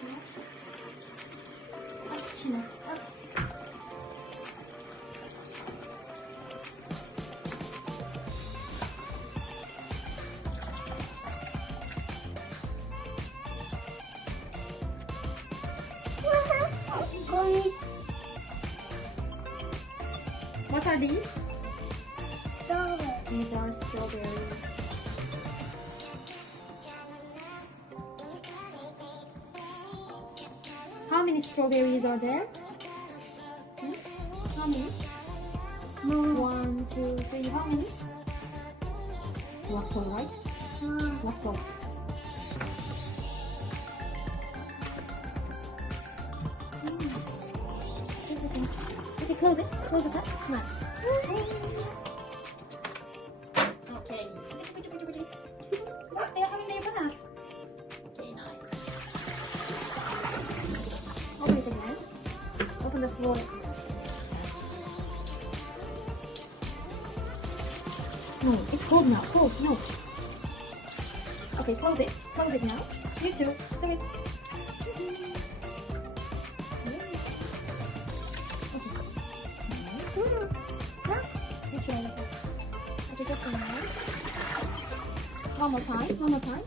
şunu. At içine. At. What are these? Strawberry. These are strawberries. How many strawberries are there? How many? No. 1, 2, 3. How many? Lots of, right? Lots of. Okay, close it. Close the top. Nice. Okay. They are having their bath. Okay, nice. Open it again. Open the floor. No, it's cold now. Cold. No. Okay, close it. Close it now. You too. Do it. One more time. One more time.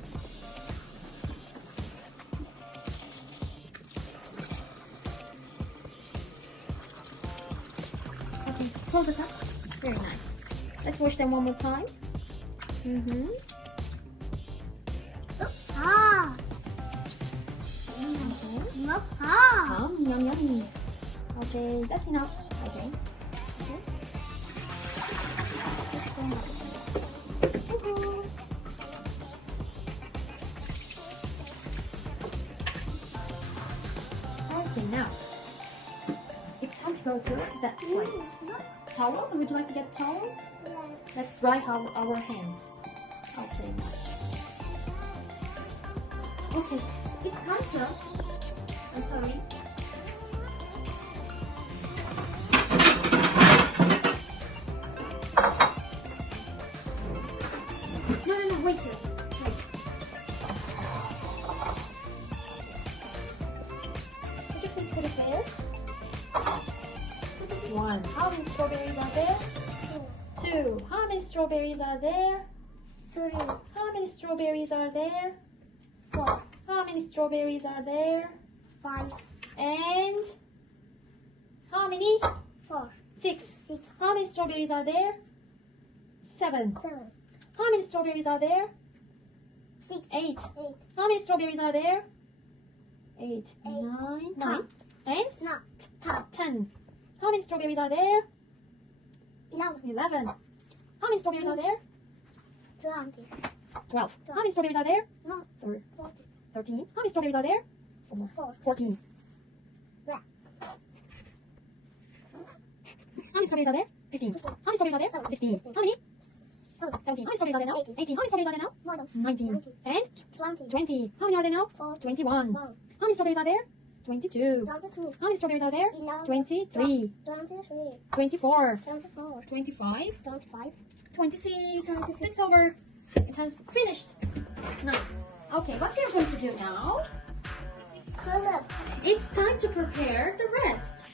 Okay, close the top. Very nice. Let's wash them one more time. Ah. Okay. No. Ah. Yum, yum. Okay, that's enough. Okay. Okay. That's so nice. Woohoo. Okay, now it's time to go to that place. Towel? Would you like to get a towel? Yes. Let's dry our hands. Okay, nice. Okay, it's time to. I'm sorry. No, wait, yes. Wait. Could you please put it there? 1. How many strawberries are there? 2. How many strawberries are there? 3. How many strawberries are there? 4. How many strawberries are there? 5. And how many? 4. 6. 6. How many strawberries are there? 7. 7. How many strawberries are there? 6. 8. 8. How many strawberries are there? 8. 8. 9. 9. Ten. And No. 10. How many strawberries are there? 11. 11. How many strawberries are there? 20. 12. How many strawberries are there? No. 13. 40. 13. How many strawberries are there? 4. 14. Yeah. How many strawberries are there? 15. How many strawberries are there? 16. How many? 17. How many strawberries are there now? 18. How many strawberries are there now? More than 19. And 20. 20. How many are there now? 40. 21. 1. How many strawberries are there? 22. 22. How many strawberries are there? 11. 23. 23. 24. 24. 25. 25. 26. 26. It's over. It has finished. Nice. Okay, what we are going to do now? Color. It's time to prepare the rest.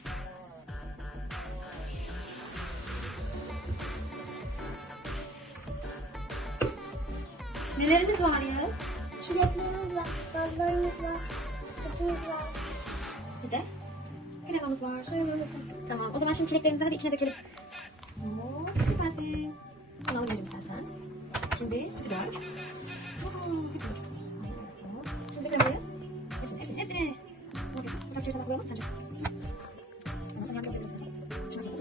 Nelerimiz var Yağız? Çileklerimiz var. Bazılarımız var. Sütümüz var. Bir de kremamız var. Suyumuz var. Tamam. O zaman şimdi çileklerimizi hadi içine dökelim. Oo, süpersin. Bunu alıverim istersen. Şimdi sütü dök. Şimdi kremayı. Hepsini. Nasıl? Birkaç çeşitlerden koyalım sence? Tamam, sen yardım edebilirsin istersen. Şuna kesin.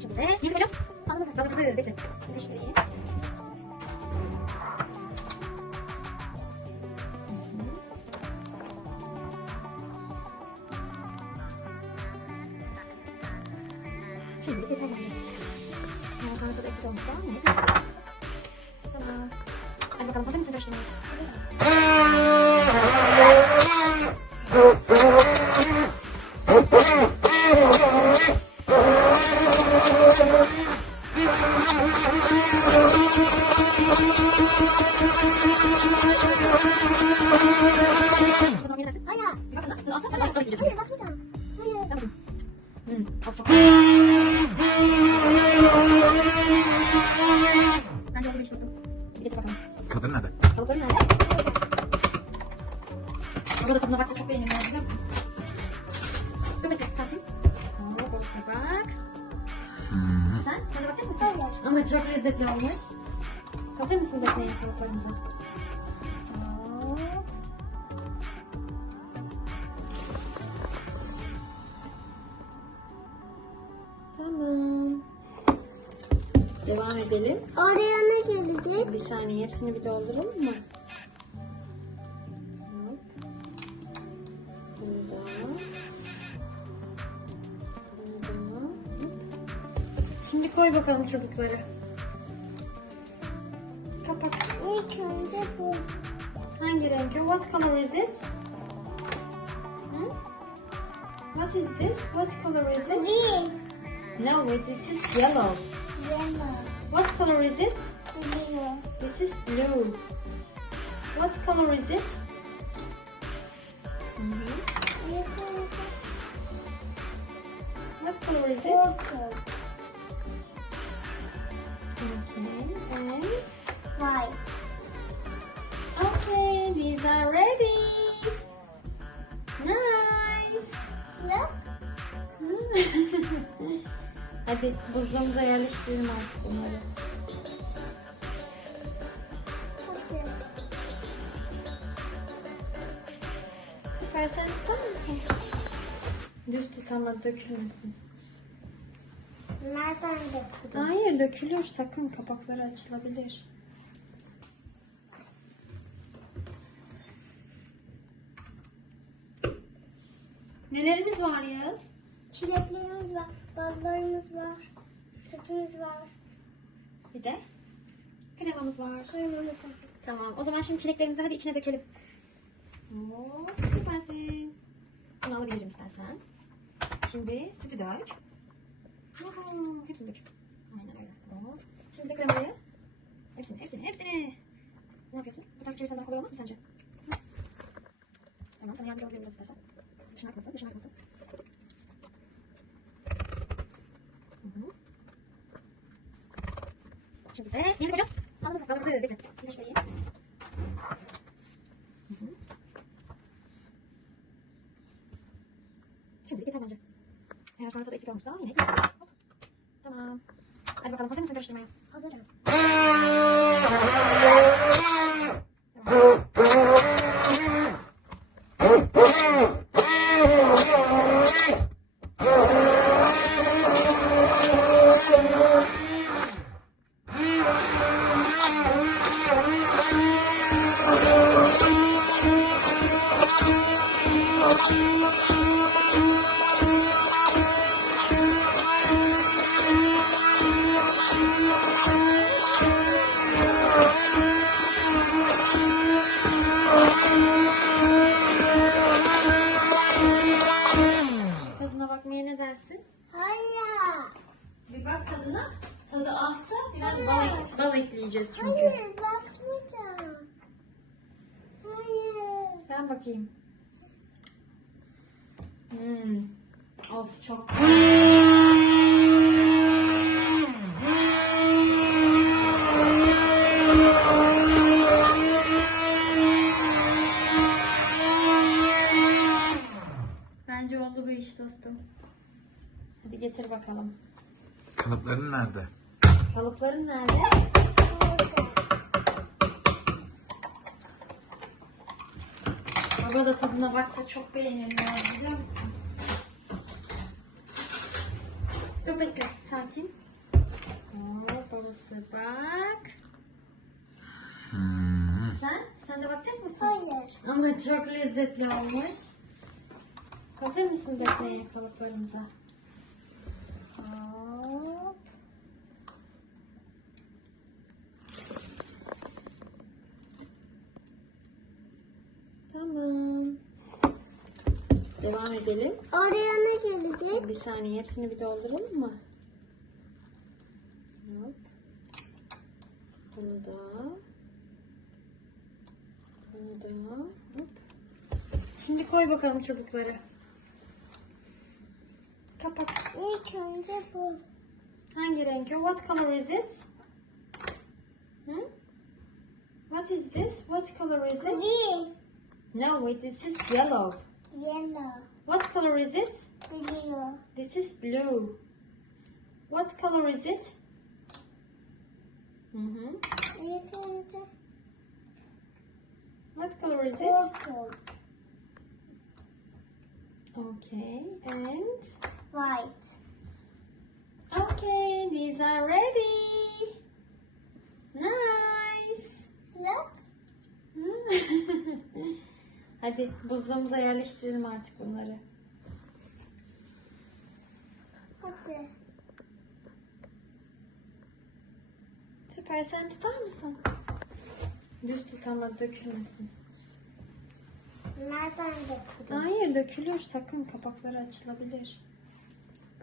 Şimdi ise ne yapacağız? Balığımızı bekle. Teşekkür ederim. Şimdi yeter bence. Ya sonra da eksik olmuşsa ne yapacağız? Tamam. Hadi bakalım hazır mısın karıştırmaya? Hazır. Hayır. Hayır bakmayacağım. Hayır. Bence öyle bir işliyorsun. Bir getir bakalım. Kadir nerede? Kalıpları nerede? Baba da tadına baksa çok beğenirim ya, biliyor musun? Dur bekle, sakin. Babasına bak. Sen de bakacak mısın? Hayır. Ama çok lezzetli olmuş. Hazır mısın bekleyin kalıplarımıza? Tamam. Devam edelim. Oraya ne gelecek? Bir saniye, hepsini bir dolduralım mı? Bunu da. Şimdi koy bakalım çubukları. Kapak. İlk önce bu. Hangi renk? What color is it? What is this? What color is it? Green. No, this is yellow. Yellow. What color is it? Blue. This is blue. What color is it? What color is it? Purple. Okay, and White. okay, these are ready. Nice. Look. Hadi buzluğumuza yerleştirelim artık bunları. Hadi. Süper, sen tutar mısın? Düz tut ama dökülmesin. Nereden döküldü? Hayır, dökülür, sakın, kapakları açılabilir. Nelerimiz var Yağız? Çileklerimiz var, ballarımız var, sütümüz var, Bir de kremamız var. kremamız var. Tamam, o zaman şimdi çileklerimizi hadi içine dökelim. Hop, süpersin. Bunu alabilirim istersen. Şimdi sütü dök. Yuhu, hepsini dök. Aynen öyle. Hop. Şimdi de kremayı. Hepsini. Ne yapıyorsun? Bu tarafı çevirsen daha kolay olmaz mı sence? Hı. Tamam, sana yardımcı olabilirim biraz istersen. Dışına akmasın. Hı hı. Şimdi ise neyse koyacağız? Aldım bakalım. Bekle. Güneş vereyim. Hı hı. Şimdi yeter bence. Eğer sonra tadı eksik olmuşsa yine ekleriz. Hop. Tamam. Hadi bakalım, hazır mısın karıştırmaya? Hazırım. Tadına bakmaya ne dersin? Hayır. Bir bak tadına. Tadı azsa biraz bal ekleyeceğiz çünkü. Hayır, bakmayacağım. Hayır. Ben bakayım. Of, çok. Bence oldu bu iş dostum. Hadi getir bakalım. Kalıpların nerede? Kalıpların nerede? Baba da tadına baksa çok beğenir ya, biliyor musun? Dur bekle, sakin. Babası bak. Sen de bakacak mısın? Hayır. Ama çok lezzetli olmuş. Hazır mısın bekleyin kalıplarımıza? Hop. Tamam. Devam edelim. Oraya ne gelecek? Bir saniye, hepsini bir dolduralım mı? Hop. Bunu da. da. Hop. Şimdi koy bakalım çubukları. Kapat. İlk önce bu. Hangi renk o? What color is it? Hmm? What is this? What color is it? Green. No, this is yellow. Yellow. What color is it? Blue. This is blue. What color is it? İlk önce What color is it? purple. Okay, and White. okay, these are ready. Nice. Look. Hadi buzluğumuza yerleştirelim artık bunları. Hadi. Süper, sen tutar mısın? Düz tut ama dökülmesin. Nereden dökülür? Hayır, dökülür, sakın, kapakları açılabilir.